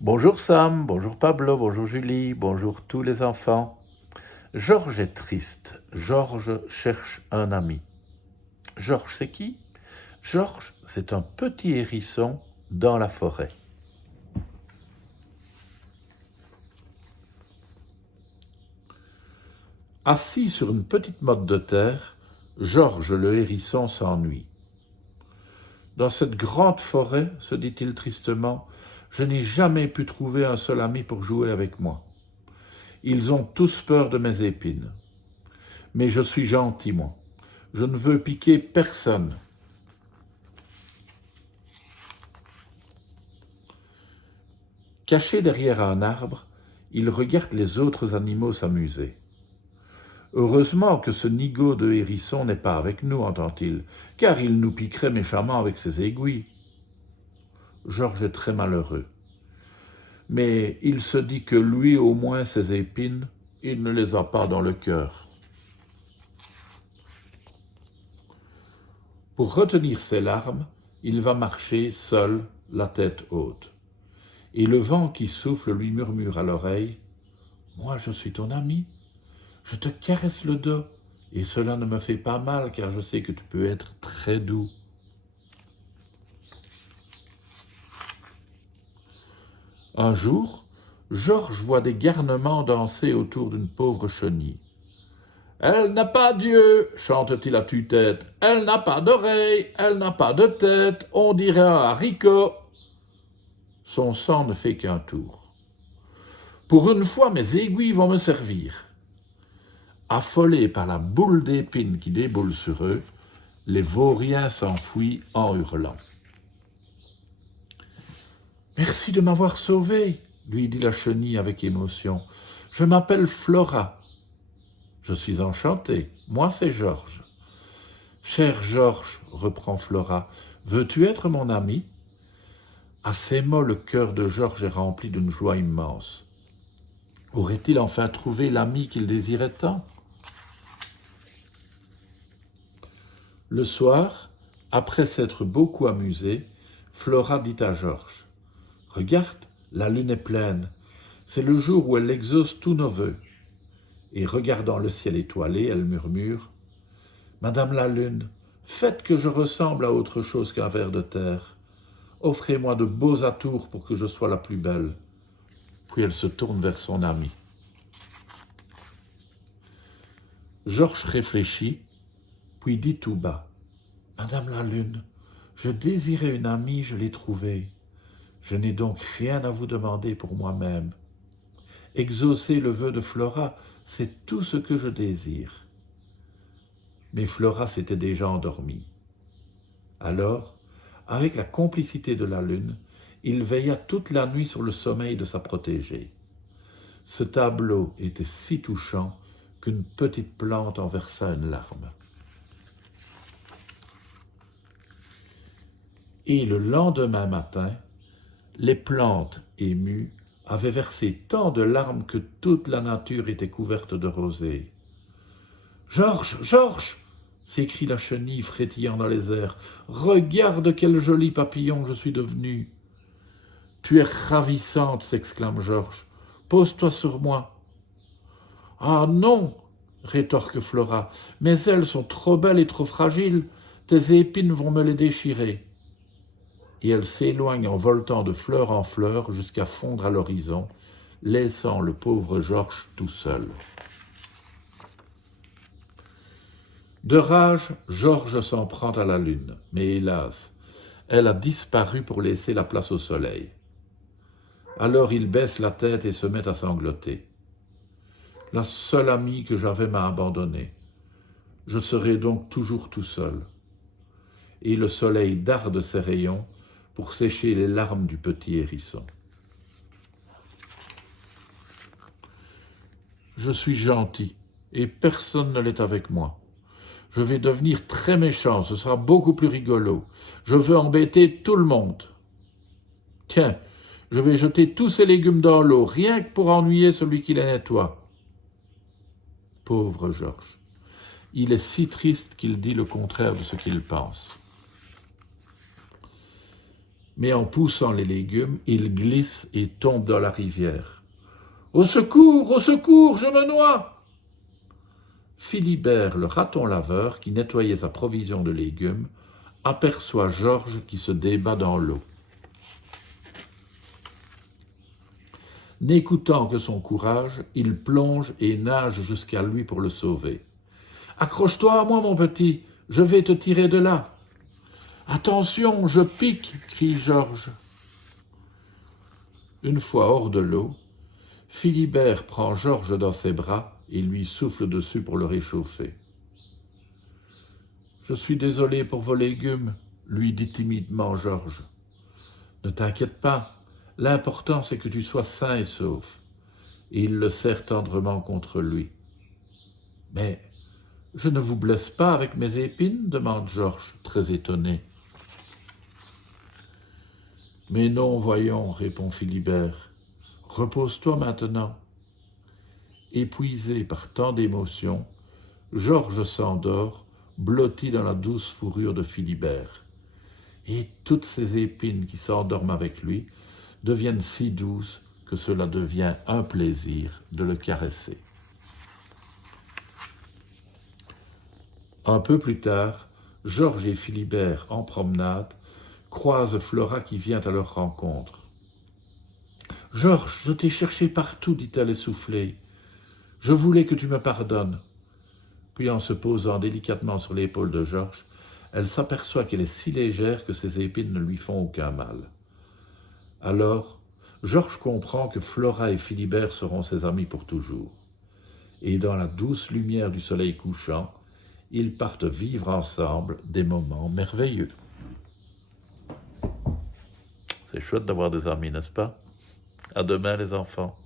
Bonjour Sam, bonjour Pablo, bonjour Julie, bonjour tous les enfants. Georges est triste. Georges cherche un ami. Georges, c'est qui? Georges, c'est un petit hérisson dans la forêt. Assis sur une petite motte de terre, Georges le hérisson s'ennuie. Dans cette grande forêt, se dit-il tristement, je n'ai jamais pu trouver un seul ami pour jouer avec moi. Ils ont tous peur de mes épines. Mais je suis gentil, moi. Je ne veux piquer personne. Caché derrière un arbre, il regarde les autres animaux s'amuser. Heureusement que ce nigaud de hérisson n'est pas avec nous, entend-il, car il nous piquerait méchamment avec ses aiguilles. Georges est très malheureux. Mais il se dit que lui, au moins, ses épines, il ne les a pas dans le cœur. Pour retenir ses larmes, il va marcher seul, la tête haute. Et le vent qui souffle lui murmure à l'oreille « Moi, je suis ton ami. Je te caresse le dos, et cela ne me fait pas mal, car je sais que tu peux être très doux. » Un jour, Georges voit des garnements danser autour d'une pauvre chenille. « Elle n'a pas d'yeux, chante-t-il à tue-tête. Elle n'a pas d'oreille, elle n'a pas de tête, on dirait un haricot. » Son sang ne fait qu'un tour. « Pour une fois, mes aiguilles vont me servir. » Affolés par la boule d'épines qui déboule sur eux, les vauriens s'enfuient en hurlant. « Merci de m'avoir sauvé, lui dit la chenille avec émotion. Je m'appelle Flora. Je suis enchantée, moi c'est Georges. Cher Georges, reprend Flora, veux-tu être mon ami? À ces mots, le cœur de Georges est rempli d'une joie immense. Aurait-il enfin trouvé l'ami qu'il désirait tant? Le soir, après s'être beaucoup amusée, Flora dit à Georges « Regarde, la lune est pleine, c'est le jour où elle exauce tous nos vœux. » Et regardant le ciel étoilé, elle murmure « Madame la lune, faites que je ressemble à autre chose qu'un ver de terre. Offrez-moi de beaux atours pour que je sois la plus belle. » Puis elle se tourne vers son ami. Georges réfléchit, puis dit tout bas « Madame la lune, je désirais une amie, je l'ai trouvée. Je n'ai donc rien à vous demander pour moi-même. Exaucer le vœu de Flora, c'est tout ce que je désire. » Mais Flora s'était déjà endormie. Alors, avec la complicité de la lune, il veilla toute la nuit sur le sommeil de sa protégée. Ce tableau était si touchant qu'une petite plante en versa une larme. Et le lendemain matin, les plantes émues avaient versé tant de larmes que toute la nature était couverte de rosée. « Georges, Georges !» s'écrie la chenille frétillant dans les airs. « Regarde quel joli papillon je suis devenu !»« Tu es ravissante !» s'exclame Georges. « Pose-toi sur moi. »« Ah non !» rétorque Flora. « Mes ailes sont trop belles et trop fragiles. Tes épines vont me les déchirer. » Et elle s'éloigne en voltant de fleur en fleur jusqu'à fondre à l'horizon, laissant le pauvre Georges tout seul. De rage, Georges s'en prend à la lune, mais hélas, elle a disparu pour laisser la place au soleil. Alors il baisse la tête et se met à sangloter. La seule amie que j'avais m'a abandonné. Je serai donc toujours tout seul. Et le soleil darde ses rayons pour sécher les larmes du petit hérisson. Je suis gentil, et personne ne l'est avec moi. Je vais devenir très méchant, ce sera beaucoup plus rigolo. Je veux embêter tout le monde. Tiens, je vais jeter tous ces légumes dans l'eau, rien que pour ennuyer celui qui les nettoie. Pauvre Georges. Il est si triste qu'il dit le contraire de ce qu'il pense. mais en poussant les légumes, il glisse et tombe dans la rivière. « Au secours, je me noie !» Philibert, le raton laveur, qui nettoyait sa provision de légumes, aperçoit Georges qui se débat dans l'eau. N'écoutant que son courage, il plonge et nage jusqu'à lui pour le sauver. « Accroche-toi à moi, mon petit, je vais te tirer de là. »« Attention, je pique !» crie Georges. Une fois hors de l'eau, Philibert prend Georges dans ses bras et lui souffle dessus pour le réchauffer. « Je suis désolé pour vos légumes, » lui dit timidement Georges. « Ne t'inquiète pas, l'important c'est que tu sois sain et sauf. » Et il le serre tendrement contre lui. « Mais je ne vous blesse pas avec mes épines ?» demande Georges, très étonné. « Mais non, voyons, » répond Philibert. « Repose-toi maintenant. » Épuisé par tant d'émotions, Georges s'endort, blotti dans la douce fourrure de Philibert. Et toutes ces épines qui s'endorment avec lui deviennent si douces que cela devient un plaisir de le caresser. Un peu plus tard, Georges et Philibert, en promenade, croisent Flora qui vient à leur rencontre. « Georges, je t'ai cherché partout, dit-elle essoufflée. Je voulais que tu me pardonnes. » Puis en se posant délicatement sur l'épaule de Georges, elle s'aperçoit qu'elle est si légère que ses épines ne lui font aucun mal. Alors, Georges comprend que Flora et Philibert seront ses amis pour toujours. Et dans la douce lumière du soleil couchant, ils partent vivre ensemble des moments merveilleux. C'est chouette d'avoir des amis, n'est-ce pas? À demain les enfants.